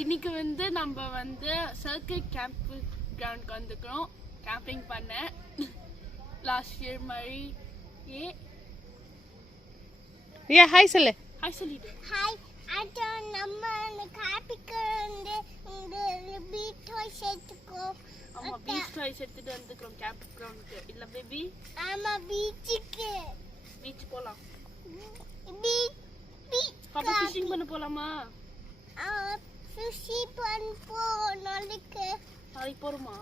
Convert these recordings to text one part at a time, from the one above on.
இன்னைக்கு வந்து நம்ம வந்து சர்க்கிட் கேம்ப் கிரவுண்டுக்கு வந்துக்கிறோம் கேம்பிங் பண்ண. லாஸ்ட் இயர் மாதிரி ஏ ஹாய் சொல்லு. ஹாய் சொல்லிடு. ஹாய் அட நம்ம கேம்பிங்க்கு வந்து இந்த பீச் டாய்ஸ் எடுத்துக்கோ. ஆமா பீச் டாய்ஸ் எடுத்துட்டு வந்துக்கிறோம் கேம்ப் கிரவுண்டுக்கு. இல்ல பேபி? ஆமா பீச்சுக்கு. பீச் போலாம். பீச் பாப்பா ஃபிஷிங் பண்ண போலாமா? ஃபிஷிங் பண்ண நாளைக்கு போறோமா?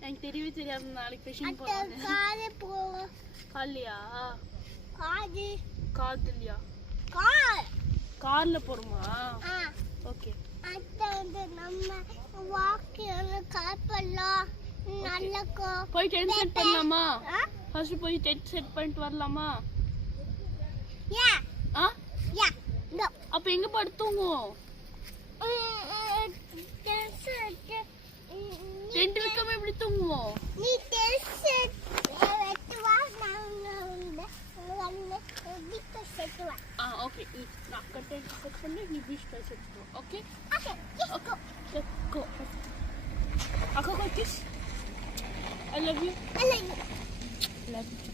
எனக்கு தெரியவே தெரியாது நாளைக்கு ஃபிஷிங் போறோம்னு. காலைல போவோம். காலையா? காலையா? கார்ல போறோமா? ஓகே. அத வந்து நம்ம வாக்கிங் காப்பலாம். நல்லக்கோ. போய் டென்ட் செட் பண்ணலாமா? ஃபர்ஸ்ட் போய் டென்ட் செட் பண்ணிட்டு வரலாமா? யா. யா. நோ. அப்ப எங்க படுத்துவோம்? டென்ட் வைக்காம எப்படி தூங்குவோம்? நீ டென்ட் வெட்டு வா நான் பீச் செட் வா. ஓகே. நான் டென்ட் செட் பண்ணி நீ பீச் டாய் செட் பண்ணு. Okay? Okay. Let's go. Ako ko kiss. I love you. I love you. Love you.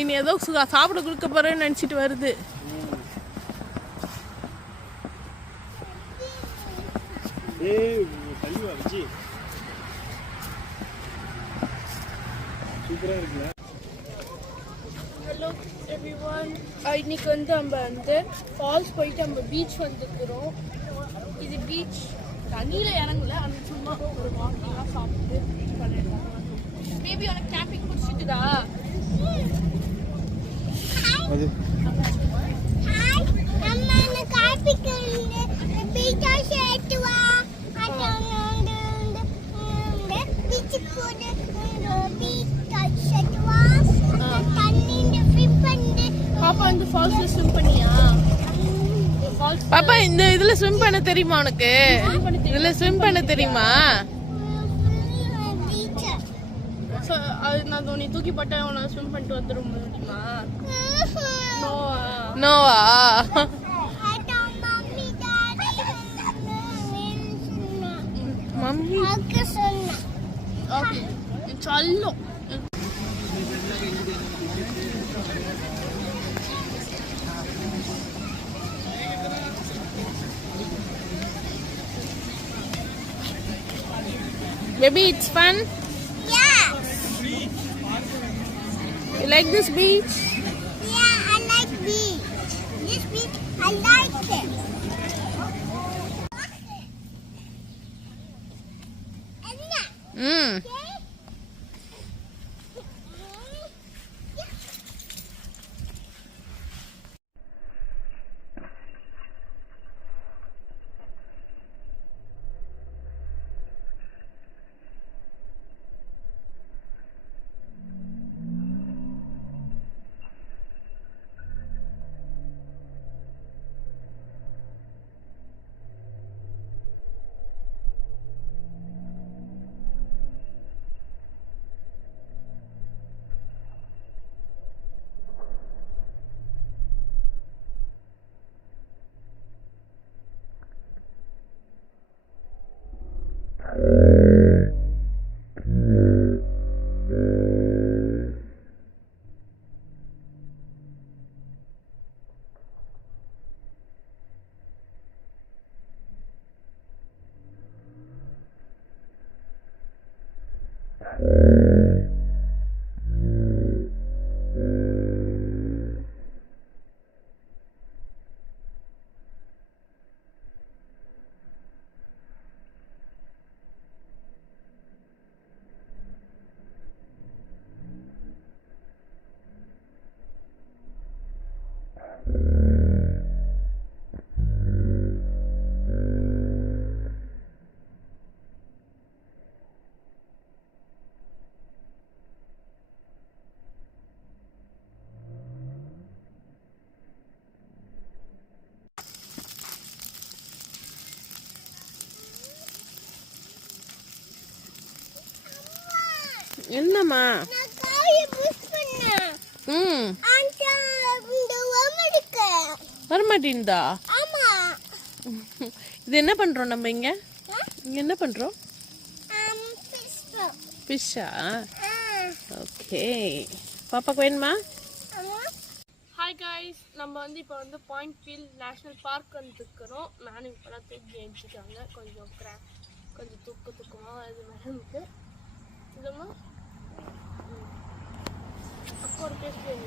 இனி ஏதோ சாப்பிட கொடுக்க போறேன்னு நினைச்சிட்டு வருது. Hello everyone. இன்னைக்கு வந்து நம்ம வந்து ஃபால்ஸ் போயிட்டு நம்ம பீச் வந்துக்கிறோம். இது பீச் தண்ணியில இறங்கல, அந்த சும்மா ஒரு வாக்கிங்காக சாப்பிட்டு பண்ணிடலாம். பேபி உனக்கு கேம்பிங் பிடிச்சிட்டுதா? ஹாய் நம்ம காப்பிக்கு பீச் டாய்ஸ் எடுத்து வா. அட பீச்சுக்கு போடு பீச் டாய்ஸ் எடுத்து வா. தண்ணில ஸ்விம் பண்ணு. பாப்பா இந்த ஃபால்ஸ்ல ஸ்விம் பண்ணியா? பாப்பா இந்த இதுல ஸ்விம் பண்ண தெரியுமா உனக்கு? இதுல ஸ்விம் பண்ண தெரியுமா? நான் உன்னை தூக்கி போட்டா உன்னை ஸ்விம் பண்ணிட்டு வந்துட முடியுமா? நோவா? மம்மி ஓகே சொல்லும். Baby, it's fun. Yeah. You like this beach? Yeah, I like beach. This beach, I like it. Mm. என்னம்மா? நான் காய புஷ் பண்ணேன். ம். ஆண்டா இந்த வமடிக்கு. வரமாட்டேன்தா? ஆமா. இது என்ன பண்றோம் நம்ம இங்க? இங்க என்ன பண்றோம்? ஃபிஷ். ஃபிஷ்ஷா? ஓகே. பாப்பாக்கு வேணுமா? ஆமா. ஹாய் காய்ஸ், நம்ம வந்து இப்போ வந்து பாயிண்ட் ஃபீல்ட் நேஷ்னல் பார்க் வந்துருக்கிறோம். மேனு இப்போலாம் தூக்கி எழுச்சிட்டாங்க. கொஞ்சம் தூக்கமாக இது மேனுக்கு இதெல்லாம் அக்கோட பேசுகிறேன்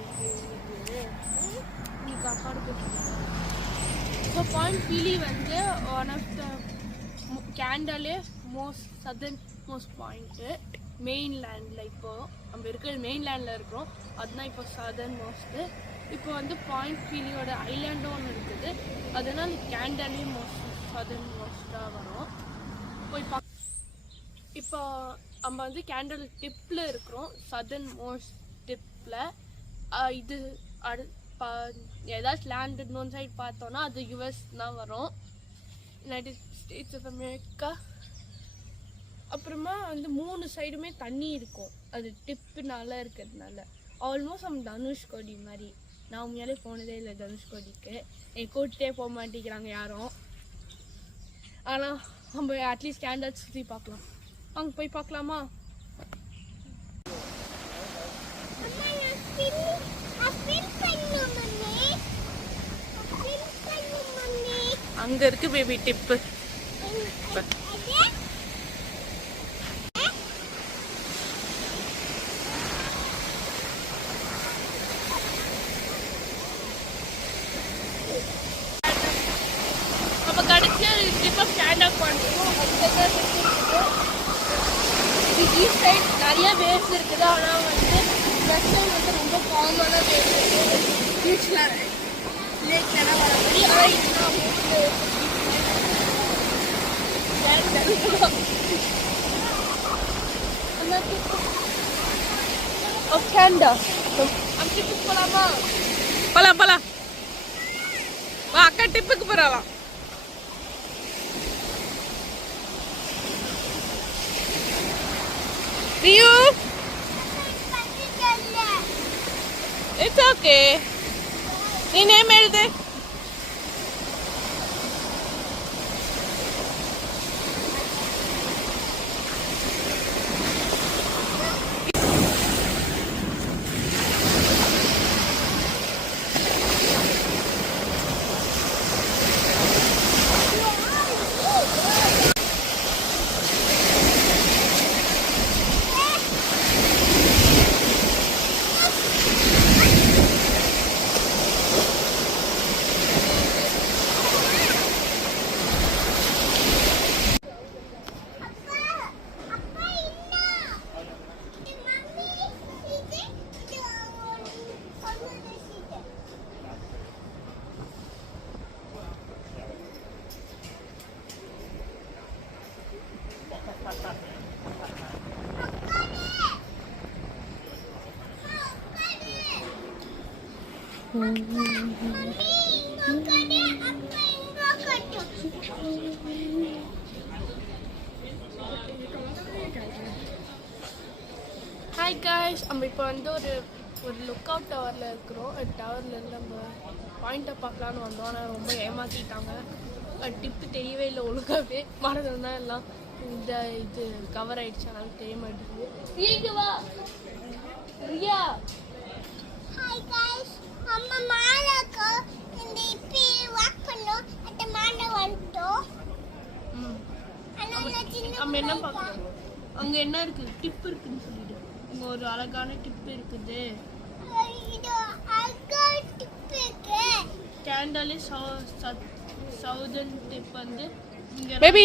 இன்னைக்கு அக்கோட பேசுகிறேன். இப்போ பாயிண்ட் ஃபீலி வந்து ஒன் ஆஃப் த கேண்டாலே சதர்ன் மோஸ்ட் பாயிண்ட்டு மெயின்லேண்டில். இப்போது நம்ம இருக்கிறது மெயின்லேண்டில் இருக்கிறோம். அதுதான் இப்போ சதர்ன் மோஸ்ட்டு. இப்போ வந்து பாயிண்ட் ஃபீலியோட ஐலாண்டும் ஒன்று இருக்குது. அதனால் கேண்டாலே சதர்ன் மோஸ்ட்டாக வரும். இப்போ நம்ம வந்து கேண்டல் டிப்பில் இருக்கிறோம், சதர்ன் மோஸ்ட் டிப்பில். இது ஏதாச்சும் லேண்ட் இன்னொன்று சைடு பார்த்தோன்னா அது யுஎஸ் தான் வரும், யுனைடெட் ஸ்டேட்ஸ் ஆஃப் அமெரிக்கா. அப்புறமா வந்து 3 சைடுமே தண்ணி இருக்கும், அது டிப்புனால இருக்கிறதுனால. ஆல்மோஸ்ட் நம்ம தனுஷ்கோடி மாதிரி. நான் உண்மையாலே போனதே இல்லை தனுஷ்கோடிக்கு. என் கூட்டிகிட்டே போக மாட்டேங்கிறாங்க யாரும். ஆனால் நம்ம அட்லீஸ்ட் கேண்டல் சுற்றி பார்க்கலாம். அங்கே போய் பார்க்கலாமா? அங்க இருக்கு பேபி டிப்பு. நம்ம கடைசியாக டிப்பை ஸ்டாண்ட் அப் பண்ணுறோம். இது ஈஸ்ட் சைட் நிறைய வேவ்ஸ் இருக்குது, ஆனால் வந்து வெஸ்ட் சைட் வந்து ரொம்ப காமனான வேவ்ஸ் இருக்குது. பீச்சில் லேக்லாம் வர மாதிரி. ஆனால் டிப்புக்கு போகலாமா? போலாம் வா, அக்கா டிப்புக்கு போறாளாம். Riyu, it's okay. நீ நேம் எழுது. ஹாய் காய்ஸ், நம்ம இப்போ வந்து ஒரு லுக் அவுட் டவரில் இருக்கிறோம். டவர்லேருந்து நம்ம பாயிண்ட்டை பார்க்கலான்னு வந்தோம், ஆனால் ரொம்ப ஏமாற்றிட்டாங்க. டிப்பு தெரியவே இல்லை ஒழுங்காகவே. மரங்கள் தான் எல்லாம் இது கவர் ஆகிடுச்சு, அதனால தெரிய மாட்டேங்குது. இங்கே வா ரியா. ஹாய் गाइस, நம்ம மாலக்கு இந்த இப்பி வாக் பண்ணோம். அந்த மால வந்துட்டோம். நம்ம என்ன பார்க்கணும்? அங்கே என்ன இருக்குது? டிப் இருக்குன்னு சொல்லிட்டு இங்கே ஒரு அழகான டிப் இருக்குது. இது அழகா டிப் இருக்கு. கேண்டாலே சவுதர்ன் டிப் வந்து இங்கே பேபி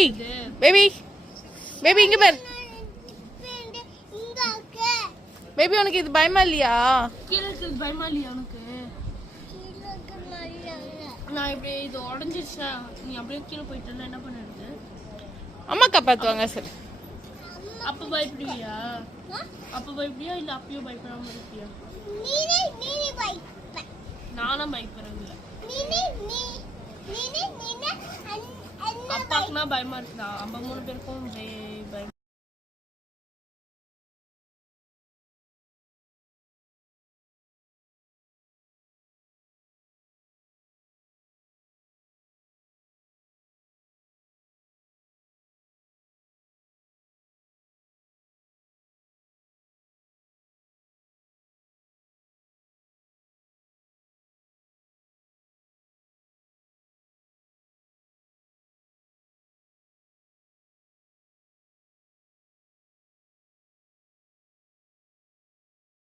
இங்க பாரு. பேபி உனக்கு இது பயமா இல்லையா? கீழே இருக்குது பயமா இல்லையா உனக்கு? நான் இப்படி இது உடஞ்சிருச்சா, நீ அப்படியே கீழே போயிட்டு என்ன பண்ணுறது? அம்மா காப்பாத்துவாங்க சார். அப்போ பயப்படுவியா? இல்லை அப்பயும் பயப்படாம இருப்பியா? நானும் பயப்படுறது இல்லை. அப்பாக்குனா பயமா இருக்குதா? 3 பேருக்கும் பயம்.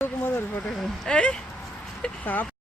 தூக்கும்போது ஒரு போட்டோ ஏய் சாப்பிட்டு